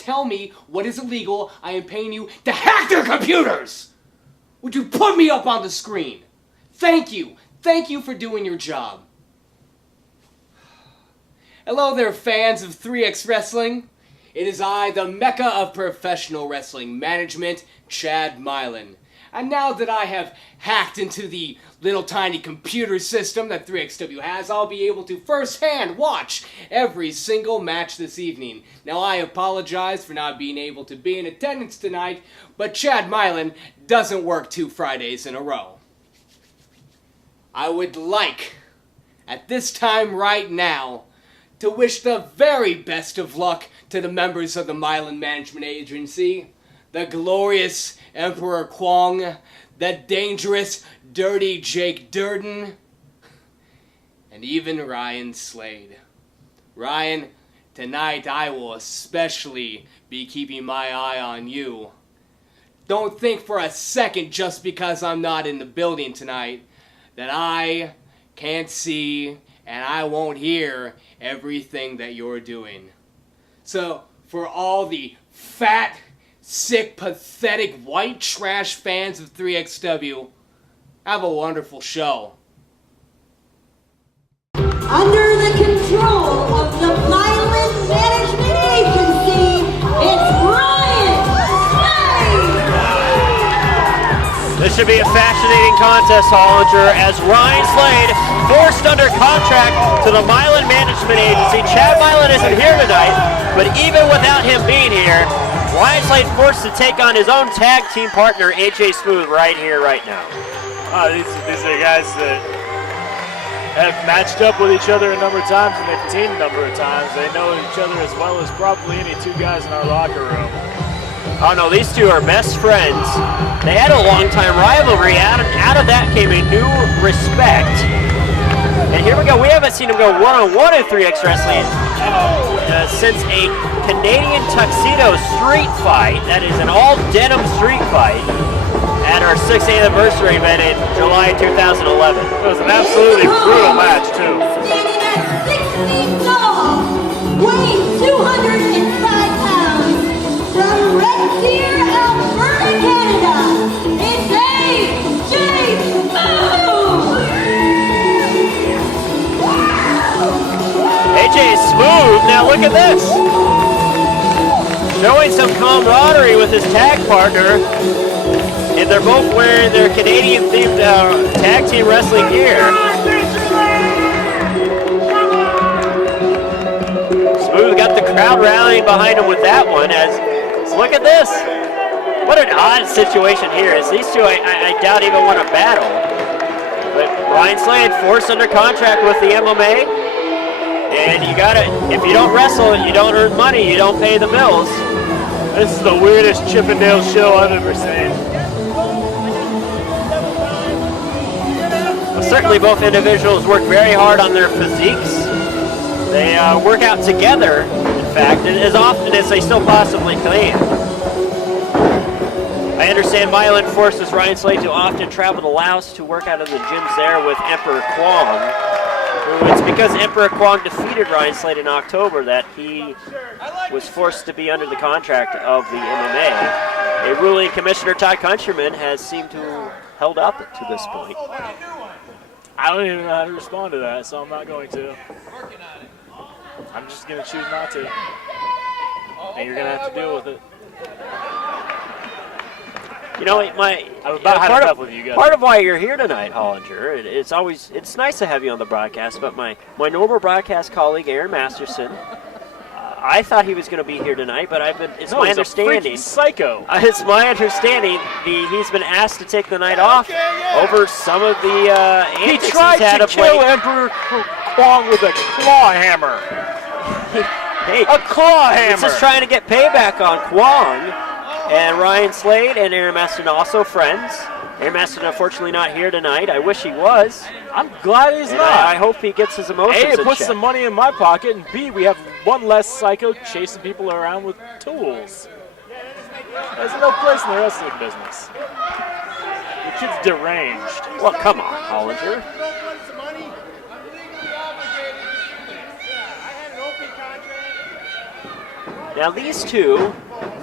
tell me what is illegal, I am paying you to hack their computers! Would you put me up on the screen? Thank you. Thank you for doing your job. Hello there, fans of 3XWrestling. It is I, the Mecca of professional wrestling management, Chad Milan. And now that I have hacked into the little tiny computer system that 3XW has, I'll be able to firsthand watch every single match this evening. Now, I apologize for not being able to be in attendance tonight, but Chad Milan doesn't work 2 Fridays in a row. I would like, at this time right now, to wish the very best of luck to the members of the Milan Management Agency, the glorious Emperor Kwong, the dangerous Dirty Jake Durden, and even Ryan Slade. Ryan, tonight I will especially be keeping my eye on you. Don't think for a second just because I'm not in the building tonight that I can't see and I won't hear everything that you're doing. So, for all the fat, sick, pathetic, white trash fans of 3XW, have a wonderful show. Under the control of the Milan Management Agency, it's Ryan Slade! This should be a fascinating contest, Hollinger, as Ryan Slade forced under contract to the Milan Management Agency. Chad Milan isn't here tonight, but even without him being here, Ryan Slade forced to take on his own tag team partner, AJ Smooth, right here, right now. These are guys that have matched up with each other a number of times and they've teamed a number of times. They know each other as well as probably any 2 guys in our locker room. Oh no, these 2 are best friends. They had a long-time rivalry. Out of that came a new respect. And here we go. We haven't seen them go one-on-one in 3XWrestling since a Canadian tuxedo street fight. That is an all-denim street fight at our 6th anniversary event in July 2011. It was an absolutely brutal match, too. Standing at 6 feet tall, weighing 205 pounds, from Red Deer, Alberta, Canada, it's AJ Smooth! AJ Smooth, now look at this. Showing some camaraderie with his tag partner. And they're both wearing their Canadian-themed tag team wrestling gear. Smooth got the crowd rallying behind him with that one. Look at this. What an odd situation here. As these 2, I doubt even want to battle. But Ryan Slade forced under contract with the MMA. And you gotta, if you don't wrestle, you don't earn money, you don't pay the bills. This is the weirdest Chippendale show I've ever seen. Certainly both individuals work very hard on their physiques. They work out together, in fact, as often as they still possibly can. I understand Milan forces Ryan Slade to often travel to Laos to work out of the gyms there with Emperor Kwong. It's because Emperor Kwong defeated Ryan Slade in October that he was forced to be under the contract of the MMA. A ruling Commissioner Todd Countryman has seemed to held up to this point. I don't even know how to respond to that, so I'm not going to. I'm just going to choose not to. And you're going to have to deal with it. You know, part of why you're here tonight, Hollinger, it's nice to have you on the broadcast, but my normal broadcast colleague, Aaron Masterson, I thought he was going to be here tonight, but it's my understanding. Psycho. It's my understanding he's been asked to take the night off over some of the antics he tried he's had to of kill late. Emperor Kwong with a claw hammer. Hey, a claw hammer. He's just trying to get payback on Kwong. And Ryan Slade and Aaron Masterson also friends. Aaron Masterson unfortunately not here tonight. I wish he was. I'm glad he's not. I hope he gets his emotions A, it puts check. some money in my pocket, and B, we have one less psycho chasing people around with tools. There's no place in the wrestling business. The kid's deranged. Well, come on, Hollinger. Now these two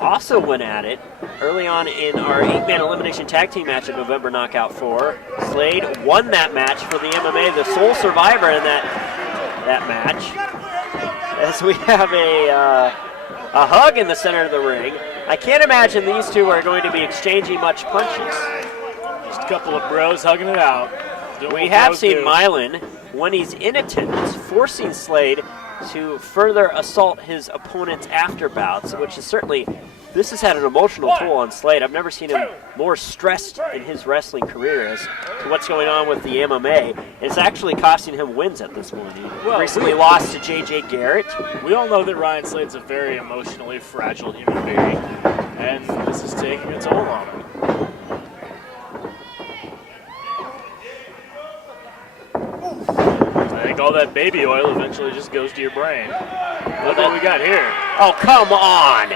also went at it early on in our 8-man elimination tag team match at November Knockout 4. Slade won that match for the MMA, the sole survivor in that match. As we have a hug in the center of the ring. I can't imagine these two are going to be exchanging much punches. Just a couple of bros hugging it out. We have seen Milan, when he's in attendance, forcing Slade to further assault his opponent's after bouts, which is certainly, this has had an emotional toll on Slade. I've never seen him more stressed in his wrestling career as to what's going on with the MMA. It's actually costing him wins at this point. He recently lost to J.J. Garrett. We all know that Ryan Slade's a very emotionally fragile human being, and this is taking a toll on him. I think all that baby oil eventually just goes to your brain. Look what we got here. Oh, come on.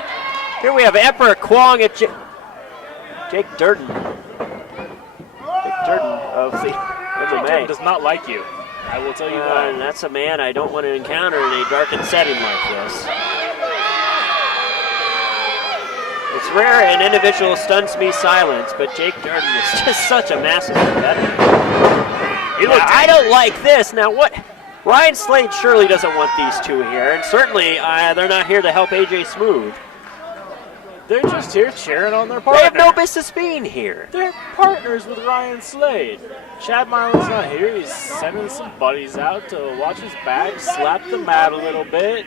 Here we have Emperor Kwong at Jake Durden. Jake Durden of the MMA. Does not like you. I will tell you that. And that's a man I don't want to encounter in a darkened setting like this. It's rare an individual stuns me silence, but Jake Durden is just such a massive competitor. I don't like this. Now what? Ryan Slade surely doesn't want these two here, and certainly they're not here to help AJ Smooth. They're just here cheering on their partner. They have no business being here. They're partners with Ryan Slade. Chad Milan's not here. He's sending some buddies out to watch his back, slap the mat a little bit,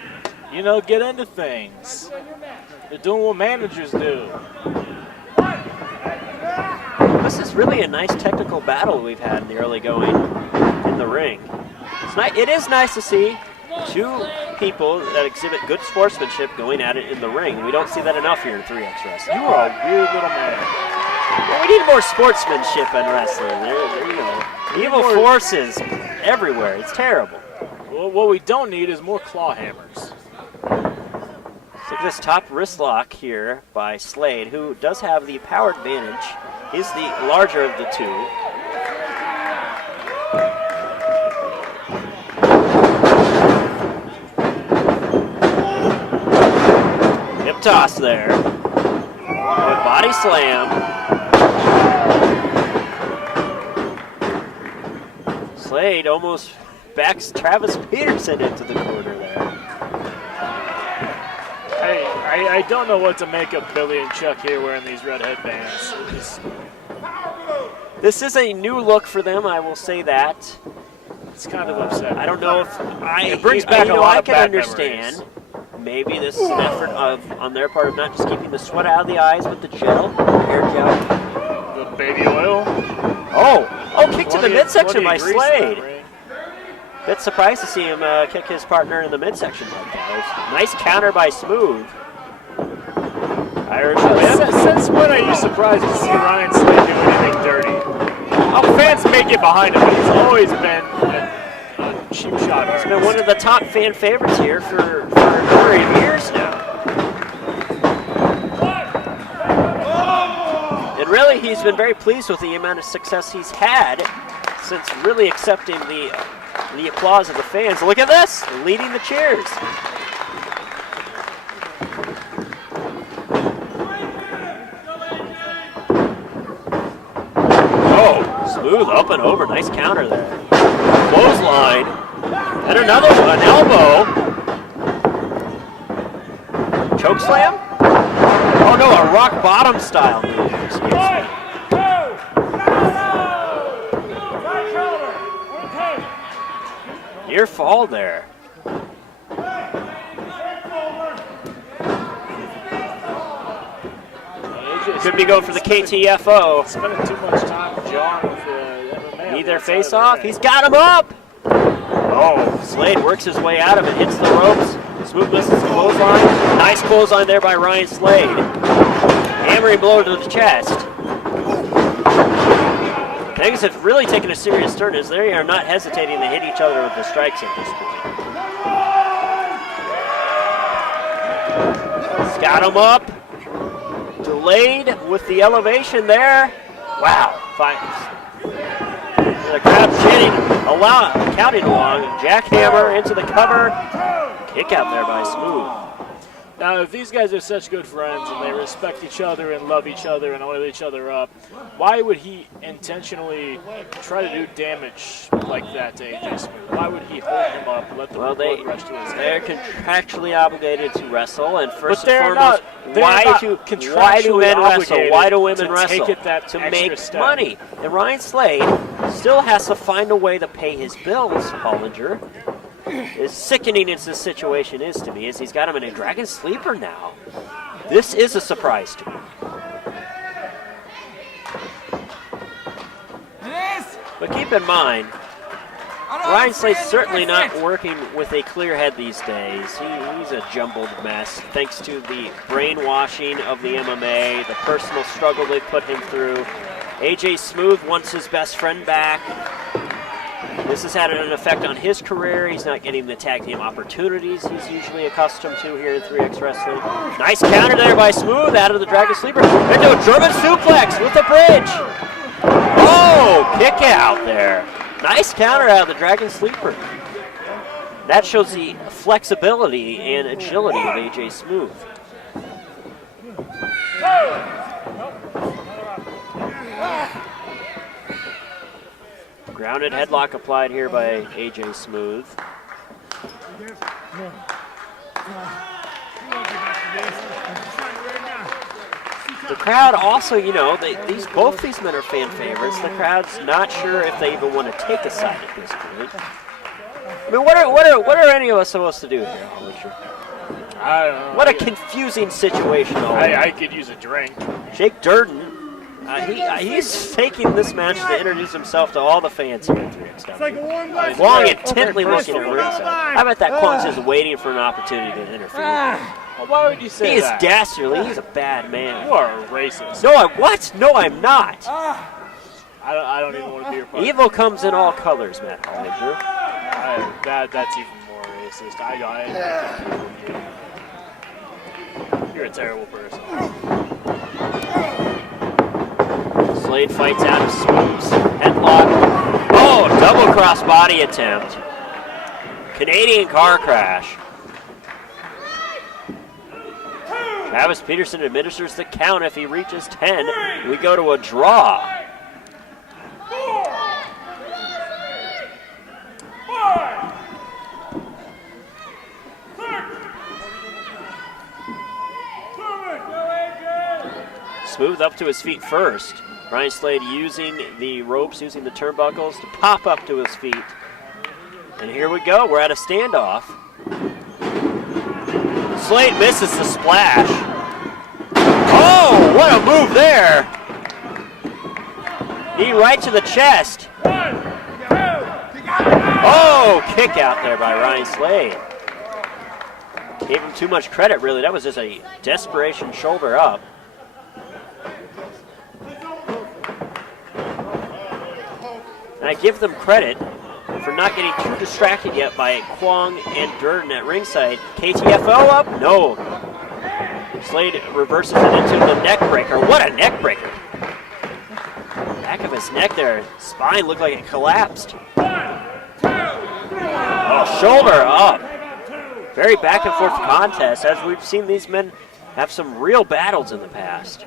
you know, get into things. They're doing what managers do. This is really a nice technical battle we've had in the early going in the ring. It is nice to see two people that exhibit good sportsmanship going at it in the ring. We don't see that enough here in 3X Wrestling. You are a weird little man. Well, we need more sportsmanship in wrestling. There you go. Evil forces everywhere. It's terrible. Well, what we don't need is more claw hammers. Look at this top wrist lock here by Slade, who does have the power advantage. He's the larger of the two. Hip toss there. Good body slam. Slade almost backs Travis Peterson into the corner there. I don't know what to make of Billy and Chuck here wearing these red headbands. This is a new look for them, I will say that. It's kind of upsetting. I don't know if it brings back a lot of can bad understand. memories. Maybe this is an effort on their part of not just keeping the sweat out of the eyes with the gel, hair gel. The baby oil. Oh, kick to the midsection by Slade. Bit surprised to see him kick his partner in the midsection like that. Nice counter by Smooth. Irish whip. Since when are you surprised to see Ryan Slade do anything dirty? Fans may get behind him, but he's always been a cheap shot. He's been one of the top fan favorites here for a number of years now. And really, he's been very pleased with the amount of success he's had since really accepting the applause of the fans. Look at this, leading the cheers. Smooth up and over, nice counter there. Clothesline, and another one, elbow. Choke slam? Oh no, a rock bottom style move, excuse me. Near fall there. Could be going for the KTFO. Spending too much time jawing with the MMA. Need their face off. He's got him up. Oh, Slade works his way out of it, hits the ropes. Smooth misses the clothesline. Nice clothesline there by Ryan Slade. Hammering blow to the chest. Things have really taken a serious turn as they are not hesitating to hit each other with the strikes at this point. He's got him up. Delayed with the elevation there. Wow, fine. The crowd chanting, counting along. Jackhammer into the cover. Kick out there by Smooth. Now, if these guys are such good friends and they respect each other and love each other and oil each other up, why would he intentionally try to do damage like that to AJ Smooth? Why would he hold him up and let the blood rush to his they're head? contractually obligated to wrestle, and first But and foremost, why do men wrestle? Why do women wrestle? To make money. And Ryan Slade still has to find a way to pay his bills, Hollinger. As sickening as this situation is to me, is he's got him in a Dragon Sleeper now. This is a surprise to me. But keep in mind, Ryan Slade's certainly not working with a clear head these days. He's a jumbled mess, thanks to the brainwashing of the MMA, the personal struggle they put him through. AJ Smooth wants his best friend back. This has had an effect on his career. He's not getting the tag team opportunities he's usually accustomed to here in 3X Wrestling. Nice counter there by Smooth out of the Dragon Sleeper. Into a German suplex with the bridge. Oh, kick out there. Nice counter out of the Dragon Sleeper. That shows the flexibility and agility of AJ Smooth. Grounded headlock applied here by AJ Smooth. The crowd also, you know, both these men are fan favorites. The crowd's not sure if they even want to take a side at this point. I mean, what are any of us supposed to do here, Richard? I don't know. What a confusing situation. I could use a drink. Jake Durden. He's taking this match to introduce himself to all the fans here at 3XW. Long intently looking at ringside. How about that Kwong's just waiting for an opportunity to interfere? Well, why would you say He that? is dastardly. He's a bad man. You are a racist. No, what? No, I'm not. I don't even want to be your part. Evil comes in all colors, Matt Hollinger. That's even more racist. You're a terrible person. Slade fights out of Smooth's headlock. Oh, double cross body attempt. Canadian car crash. Travis Peterson administers the count. If he reaches 10, we go to a draw. Smooth up to his feet first. Ryan Slade using the ropes, using the turnbuckles to pop up to his feet. And here we go. We're at a standoff. Slade misses the splash. Oh, what a move there. Knee right to the chest. Oh, kick out there by Ryan Slade. Gave him too much credit, really. That was just a desperation shoulder up. And I give them credit for not getting too distracted yet by Kwong and Durden at ringside. KTFO up? No. Slade reverses it into the neck breaker. What a neck breaker. Back of his neck there. Spine looked like it collapsed. Oh, shoulder up. Very back and forth contest, as we've seen these men have some real battles in the past.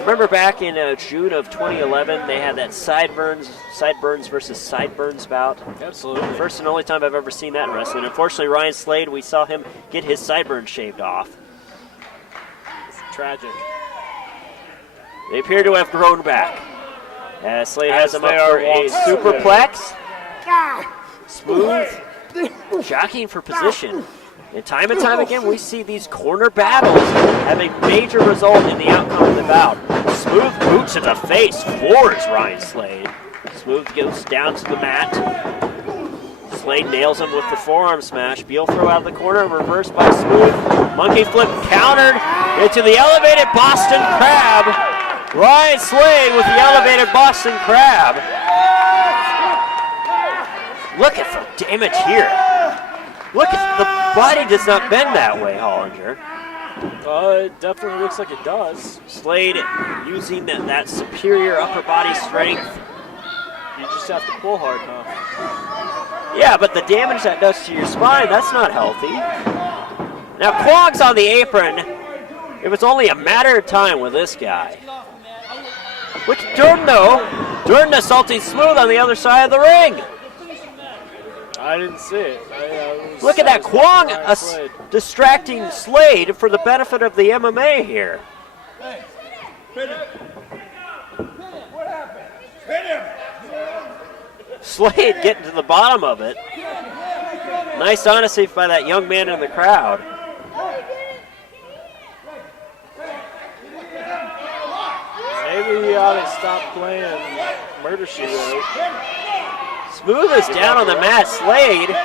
Remember back in June of 2011, they had that sideburns versus sideburns bout. Absolutely. First and only time I've ever seen that in wrestling. Unfortunately, Ryan Slade, we saw him get his sideburns shaved off. It's tragic. They appear to have grown back. Slade has him up for a superplex. Smooth, jockeying for position. And time again, we see these corner battles have a major result in the outcome of the bout. Smooth boot to the face, floors Ryan Slade. Smooth goes down to the mat. Slade nails him with the forearm smash. Beal throw out of the corner, reversed by Smooth. Monkey flip countered into the elevated Boston Crab. Ryan Slade with the elevated Boston Crab. Look at the damage here. Look at the body does not bend that way, Hollinger. It definitely looks like it does. Slade using that superior upper body strength. You just have to pull hard, huh? Yeah, but the damage that does to your spine, that's not healthy. Now Quong's on the apron. It was only a matter of time with this guy. Which Durden though, Durden assaulting Smooth on the other side of the ring. I didn't see it. Look at that, Quong distracting Slade for the benefit of the MMA here. Slade getting to the bottom of it. Nice honesty by that young man in the crowd. Maybe he ought to stop playing Murder She Wrote. Smooth is down on the mat. Slade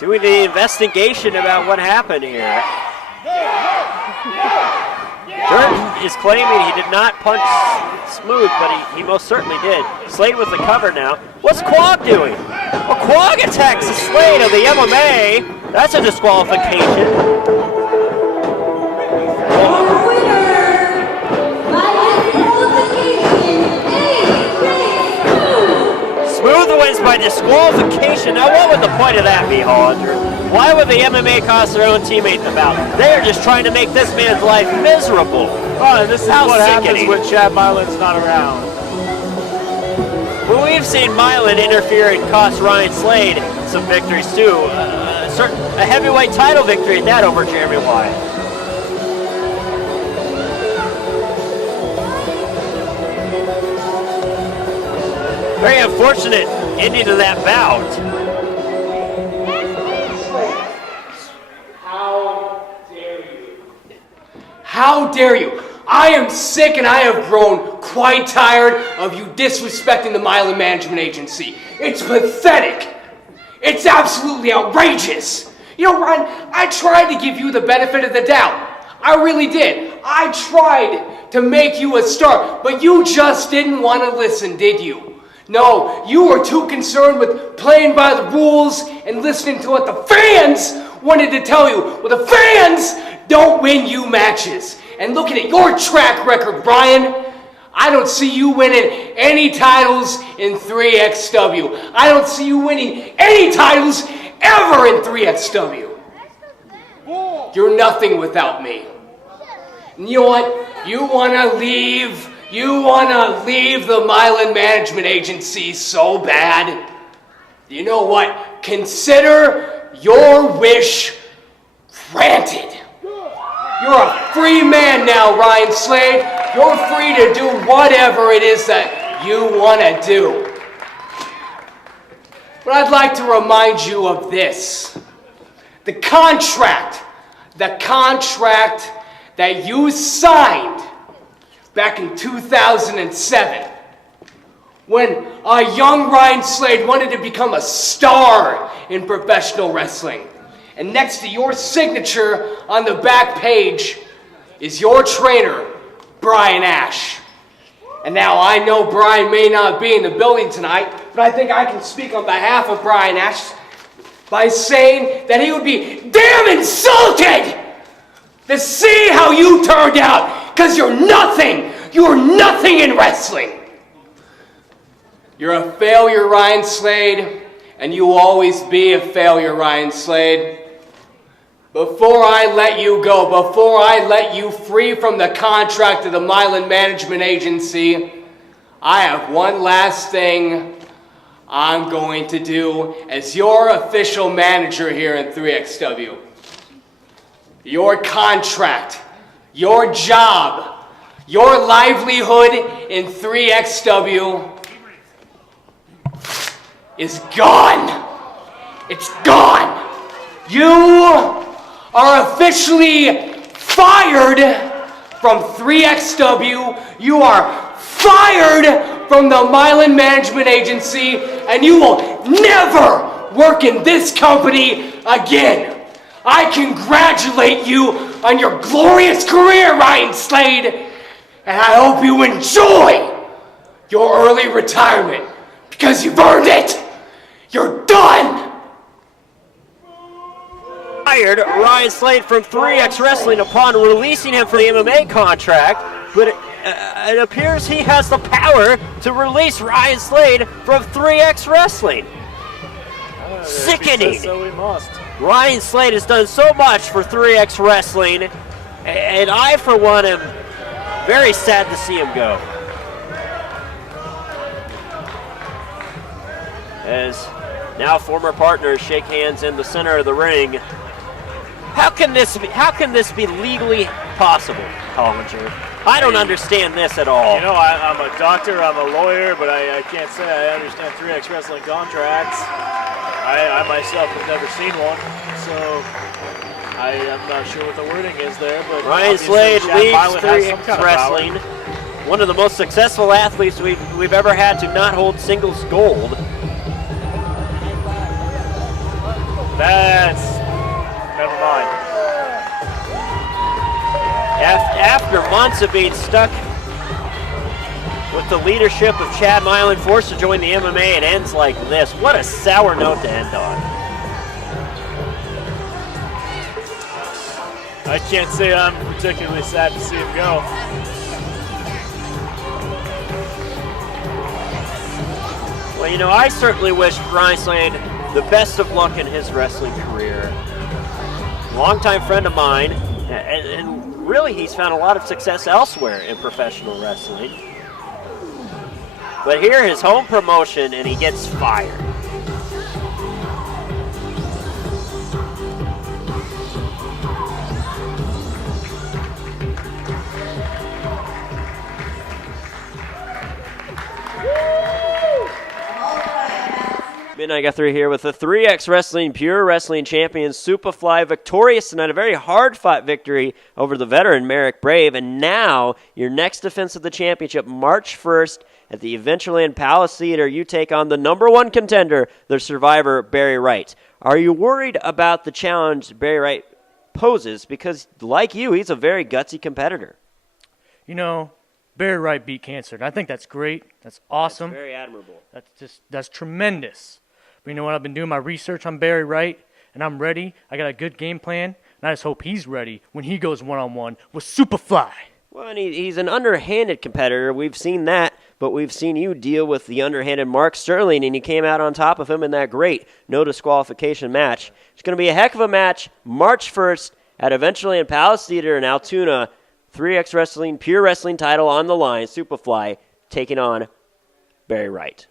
doing the investigation about what happened here. Durden is claiming he did not punch Smooth, but he most certainly did. Slade with the cover now. What's Quong doing? Well, Quong attacks the Slade of the MMA. That's a disqualification. Smooth wins by disqualification. Now, what would the point of that be, Hollander? Why would the MMA cost their own teammate the bout? They are just trying to make this man's life miserable. Oh, and this is what happens when Chad Milan's not around. Well, we've seen Milan interfere and cost Ryan Slade some victories too. A heavyweight title victory at that over Jeremy Wyatt. Very unfortunate ending to that bout. How dare you? How dare you? I am sick and I have grown quite tired of you disrespecting the Milan Management Agency. It's pathetic. It's absolutely outrageous. You know, Ryan, I tried to give you the benefit of the doubt. I really did. I tried to make you a star, but you just didn't want to listen, did you? No, you were too concerned with playing by the rules and listening to what the fans wanted to tell you. Well, the fans don't win you matches. And looking at your track record, Brian, I don't see you winning any titles in 3XW. I don't see you winning any titles ever in 3XW. You're nothing without me. And you know what? You want to leave the Milan Management Agency so bad. You know what? Consider your wish granted. You're a free man now, Ryan Slade. You're free to do whatever it is that you want to do. But I'd like to remind you of this. The contract that you signed back in 2007, when a young Ryan Slade wanted to become a star in professional wrestling. And next to your signature on the back page is your trainer, Brian Ash. And now I know Brian may not be in the building tonight, but I think I can speak on behalf of Brian Ash by saying that he would be damn insulted to see how you turned out, because you're nothing. You're nothing in wrestling. You're a failure, Ryan Slade, and you will always be a failure, Ryan Slade. Before I let you go, before I let you free from the contract of the Milan Management Agency, I have one last thing I'm going to do as your official manager here in 3XW. Your contract, your job, your livelihood in 3XW is gone. It's gone. You are officially fired from 3XW. You are fired from the Milan Management Agency, and you will never work in this company again. I congratulate you on your glorious career, Ryan Slade, and I hope you enjoy your early retirement, because you've earned it. You're done. Fired Ryan Slade from 3XWrestling upon releasing him from the MMA contract, but it appears he has the power to release Ryan Slade from 3XWrestling. Sickening. So we must. Ryan Slade has done so much for 3X Wrestling, and I, for one, am very sad to see him go. As now former partners shake hands in the center of the ring. How can this be legally possible, Hollinger? I don't understand this at all. You know, I'm a doctor, I'm a lawyer, but I can't say I understand 3X Wrestling contracts. I myself have never seen one, so I'm not sure what the wording is there. But Ryan Slade leads 3X Wrestling, one of the most successful athletes we've ever had to not hold singles gold. Never mind. After months of being stuck with the leadership of Chad Milan, forced to join the MMA, it ends like this. What a sour note to end on. I can't say I'm particularly sad to see him go. Well, you know, I certainly wish Ryan Slade the best of luck in his wrestling career. Longtime friend of mine, and really he's found a lot of success elsewhere in professional wrestling. But here, his home promotion, and he gets fired. Midnight got through here with the 3X Wrestling Pure Wrestling champion Superfly victorious tonight. A very hard-fought victory over the veteran Merrick Brave. And now, your next defense of the championship, March 1st at the Adventureland Palace Theater. You take on the #1 contender, the survivor, Barry Wright. Are you worried about the challenge Barry Wright poses? Because, like you, he's a very gutsy competitor. You know, Barry Wright beat cancer, and I think that's great. That's awesome. That's very admirable. That's tremendous. But you know what? I've been doing my research on Barry Wright, and I'm ready. I got a good game plan, and I just hope he's ready when he goes one-on-one with Superfly. Well, and he's an underhanded competitor. We've seen that, but we've seen you deal with the underhanded Mark Sterling, and you came out on top of him in that great no disqualification match. It's going to be a heck of a match March 1st at Adventureland Palace Theater in Altoona. 3X Wrestling, Pure Wrestling title on the line. Superfly taking on Barry Wright.